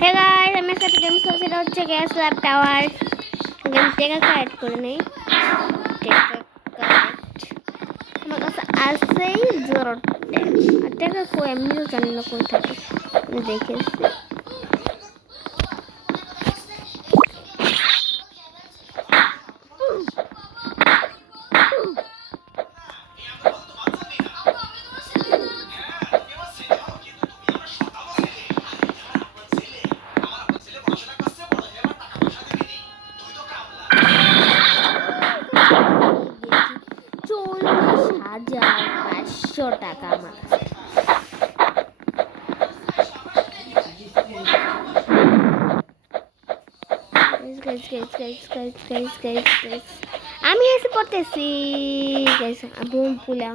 Hey guys, আমি একটা game খেলছি, সেটা হচ্ছে গ্যাস ল্যাব টাওয়ার। গেম টেকা কালেক্ট করে নেই। টেকা কালেক্ট আমার কাছে আসেই 0 টাকা কই, আমিও জানি না কই থাকে। আমি দেখেছি টাকা আমার কাছে। আমি এসে পড়তেছি broom পুলা।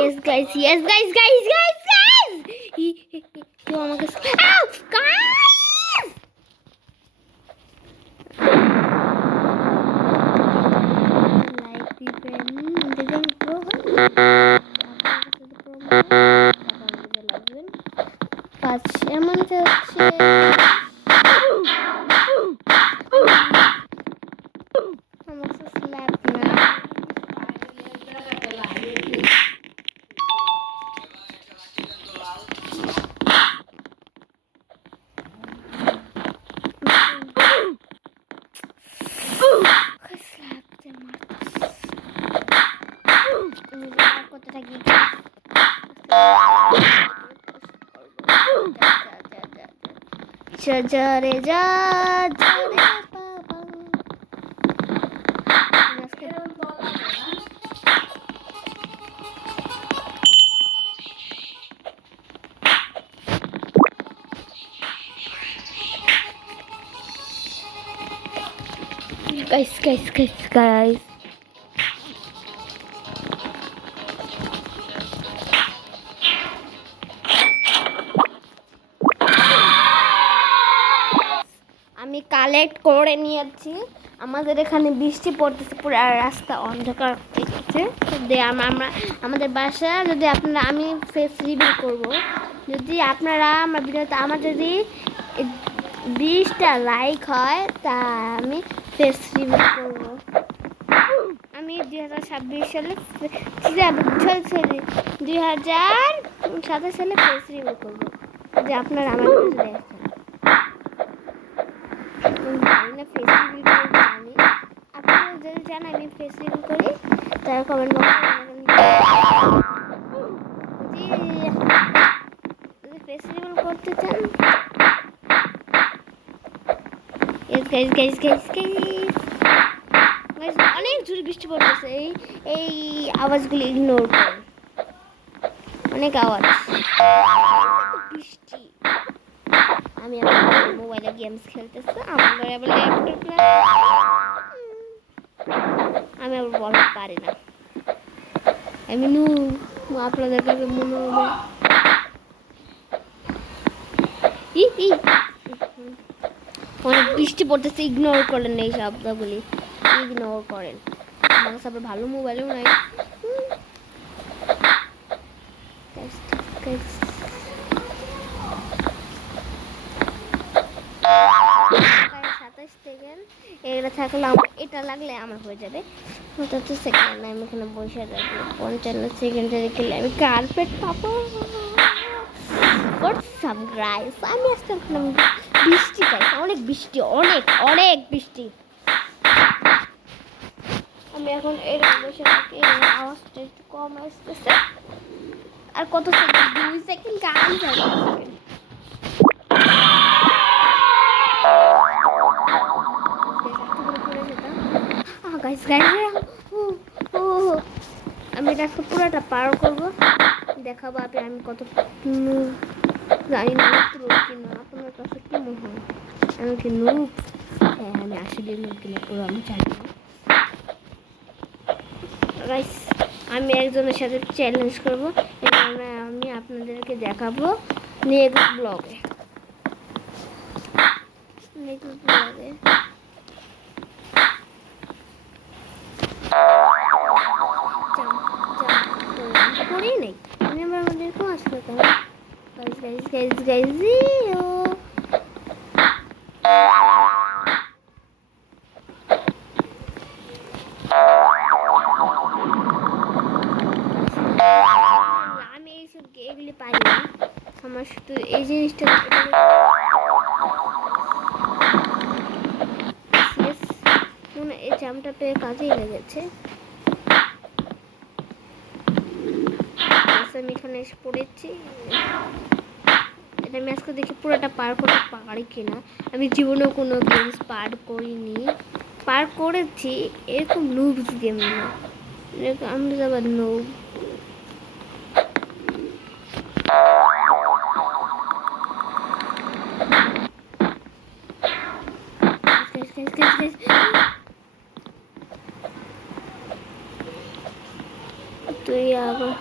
Yes guys, yes guys, guys. You want to ow, guys! Like people, didn't go. Jare ja jare papa. Guys. আমি কালেক্ট করে নিয়েছি। আমাদের এখানে বৃষ্টি পড়তেছে, পুরো রাস্তা অন্ধকার হয়ে গেছে। আমাদের বাসা যদি আপনারা, আমি ফেস রিভিল করব, যদি আপনারা আমার ভিডিওতে আমার যদি 20টা লাইক হয় তা আমি ফেস রিভিল করব। আমি 2026 সালে 2027 সালে ফেস রিভিল করবো, যদি আপনারা আমার ভিডিও দেখেন। আপনারা যদি চান আমি ফেস রিভিল করি তারা কমেন্ট বক্সে যদি ফেস রিভিল করতে চান। অনেক জোরে বৃষ্টি পড়তেছে, এই আওয়াজগুলি ইগনোর করুন। অনেক আওয়াজ, বৃষ্টি। আমি আমার মোবাইলে গেমস খেলতেছি, আমার ঘরে আবার ল্যাপটপ না, আমি আবার বলতে পারি না। আমি আপনাদের কাছে মনে হবে অনেক বৃষ্টি পড়তেছে, ইগনোর করেন এই শব্দগুলি, ইগনোর করেন। আমার কাছে আবার ভালো মোবাইলও নাই। 27 সেকেন্ড এটা থাকলে এটা লাগলে আমার হয়ে যাবে 75 সেকেন্ড। আমি এখানে বসে থাকবো 55 সেকেন্ডে রেখে আমি কার্পেট পাবো। হোয়াটসঅ্যাপ গাইস, আমি আজকে বৃষ্টি গাইস, অনেক বৃষ্টি, অনেক বৃষ্টি। আমি এখন এরকম বসে থাকি, আওয়াজটা একটু কম আসতেছে। আর কত সেকেন্ড? 2 সেকেন্ড, গান যাবে। গাইস গাইস ও আমি এটা পুরোটা পার করবো, দেখাবো আমি কত জানি না কিনা। আপনার কাছে কি মনে হয় আমি কি নুব? হ্যাঁ আমি আসলে নুব কিনা পুরো আমি জানি না গাইস। আমি একজনের সাথে চ্যালেঞ্জ করবো, আমি আপনাদেরকে দেখাবো নেক্সট ব্লগে। করেই নেই আমি আমাদের কেউ আসলো কেন? গাইস গাইস গাইস গাইস আমি এইসব এগুলি পারি না, আমার শুধু এই জিনিসটা মনে এই জামটা পেয়ে কাজেই লেগেছে। আমি এখানে এসে পড়েছি, এটা আমি আজকে দেখি পুরোটা পার করতে পারি কিনা। আমি জীবনেও কোনো গেমস পার করিনি, পার করেছি এরকম নুবস গেম না, আমরা আবার নুব। তুই আবার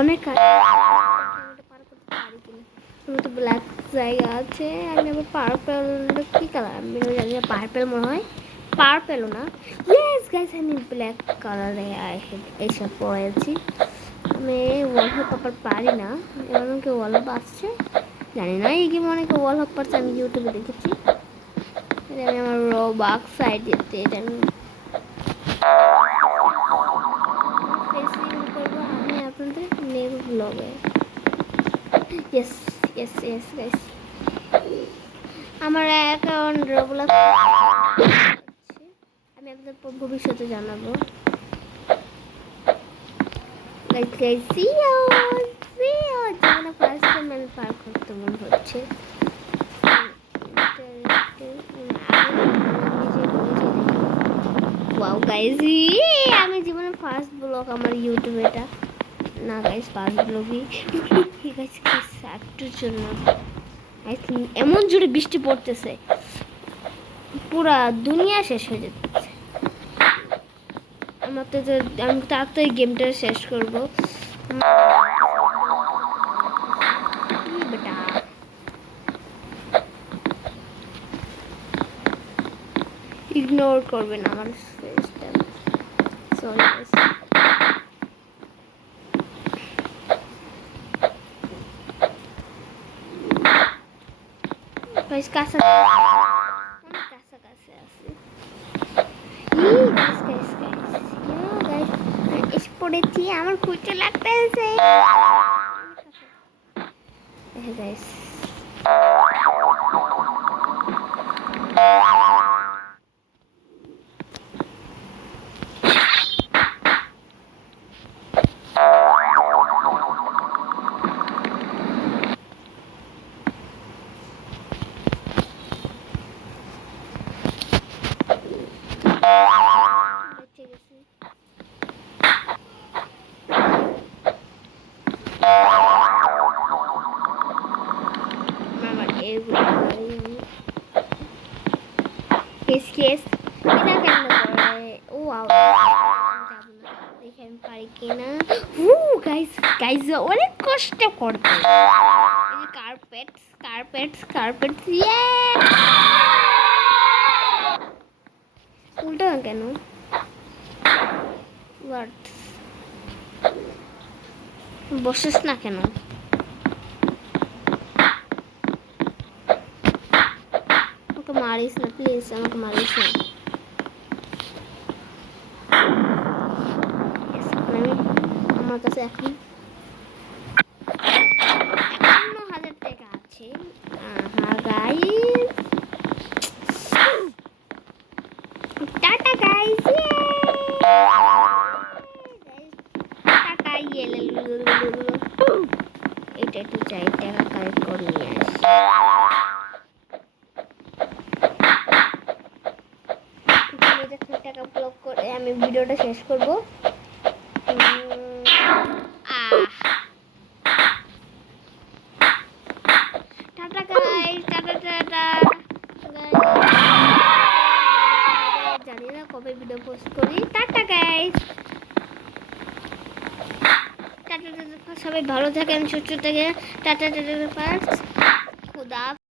অনেক পার করতে পারি কিনা। তুমি তো ব্ল্যাক জায়গা আছে, আমি আবার পার্পেল কি কালার আমি জানি না, পার্পেল মনে হয়, পার্পেলও না। ইয়েস গাইস আমি ব্ল্যাক কালারে এসব পড়েছি। আমি ওয়াল হপার পারি না, এমনকি ওয়াল হপ আসছে জানি না, এই গেম অনেকে ওয়াল হপ পারছে, আমি ইউটিউবে দেখেছি। আমি আমার র বাক সাইড দিতে এটা আমি করবো আমি আপনাদের নেক্সট ব্লগে। ইয়েস ইয়েস ইয়েস গাইস আমার অ্যাকাউন্ট রবলক্স আমি আপনাদের ভবিষ্যতে জানাবো। গাইস গাইস সি ইউ জীবনে ফার্স্ট টাইম আমি পার করতে মন হচ্ছে। ওয়াও গাইস আমি জীবনে ফার্স্ট ব্লগ আমার ইউটিউবে এটা না গাইস, ফার্স্ট ব্লগই গাইস গাইস একটুর জন্য এমন জোরে বৃষ্টি পড়তেছে পুরা দুনিয়া শেষ হয়ে যাচ্ছে। আমার তো আমি তাড়াতাড়ি গেমটা শেষ করবো। বেটা ইগনোর করবেন আমার ফেসটা, সরি গাইস কাছে কাছাকাছি আছে। এসে পড়েছি, আমার খুঁজতে লাগতেছে গাইস। কেস কেস এটা কেন করে ও দেখে আমি পারি কিনা। গাইস গাইস অনেক কষ্ট করতে কার্পেটস কার্পেটস কার্পেটস উল্টো কেন বসিস না কেন? আমাকে মারিস না প্লিজ, আমাকে মারিস না। আমার কাছে এখন 51,000 টাকা আছে। Guys, tata guys, tata. এটা একটু চাই, টাকা কালেক্ট করে নিয়ে আসি। টাকা ব্লক করে আমি ভিডিওটা শেষ করবো। Tata guys, tata tata. জানি না কবে ভিডিও পোস্ট করি। Tata guys, tata tata. সবাই ভালো থাকেন, সুস্থ থেকে। Tata tata.